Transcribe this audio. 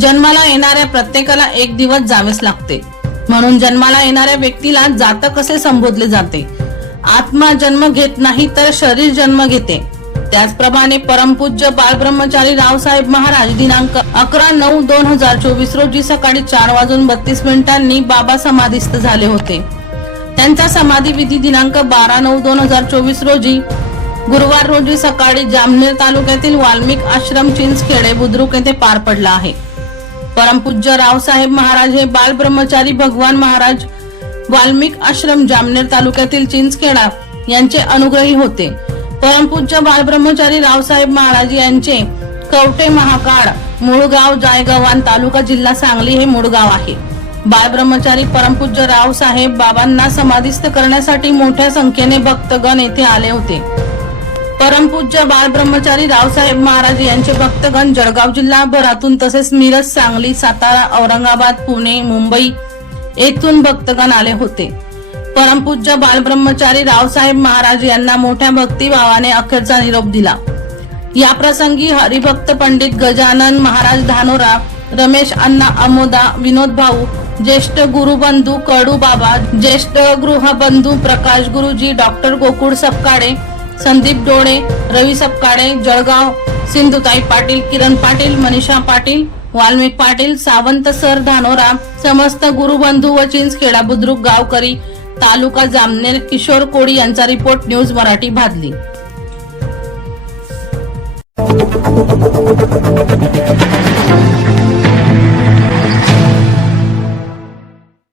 जन्माला येणाऱ्या प्रत्येकाला एक दिवस जावेच लागते. म्हणून जन्माला येणाऱ्या व्यक्तीला जातक कसे संबोधले जाते? आत्मा जन्म घेत नाही तर शरीर जन्म घेते. त्याचप्रमाणे परमपूज्य बालब्रह्मचारी रावसाहेब महाराज दिनांक अकरा नऊ दोन हजार चोवीस रोजी सकाळी चार वाजून बत्तीस मिनिटांनी बाबा समाधीस्थ झाले होते. त्यांचा समाधी विधी दिनांक बारा नऊ दोन हजार चोवीस रोजी गुरुवार रोजी सकाळी जामनेर तालुक्यातील वाल्मिक आश्रम चिंचखेडे बुद्रुक येथे पार पडला आहे. परमपूज्य रावसाहेब महाराज हे बाल ब्रह्मचारी भगवान महाराज वाल्मिक आश्रम जामनेर तालुक्यातील चिंचखेडा यांचे अनुग्रही होते. परमपूज्य बाल ब्रह्मचारी रावसाहेब महाराज यांचे कवटे महाकाळ मुळगाव जायगव्हाण तालुका जिल्हा सांगली हे मूळगाव आहे. बालब्रह्मचारी परमपूज्य रावसाहेब बाबांना समाधिस्थ करण्यासाठी मोठ्या संख्येने भक्तगण येथे आले होते. परमपूज्य बालब्रह्मचारी रावसाहेब महाराज यांचे भक्तगण जळगाव जिल्हाभरातून तसेच मिरज सांगली सातारा औरंगाबाद पुणे मुंबई येथून भक्तगण आले होते. परमपूज्य बालब्रह्मचारी रावसाहेब महाराज यांना मोठ्या भक्तिभावाने अखेरचा निरोप दिला. या प्रसंगी हरिभक्त पंडित गजानन महाराज धानोरा रमेश अण्णा अमोदा विनोद भाऊ ज्येष्ठ गुरुबंधू कडू बाबा ज्येष्ठ गृहबंधू प्रकाश गुरुजी डॉक्टर गोकुळ सपकाळे संदीप डोळे रवी सपकाळे जळगाव सिंधुताई पाटील किरण पाटील मनीषा पाटील वाल्मिक पाटील सावंत सर धानोरा समस्त गुरुबंधू व चिंचखेडा बुद्रुक गावकरी तालुका जामनेर किशोर कोळी यांचा report news Marathi Bhadli. Thank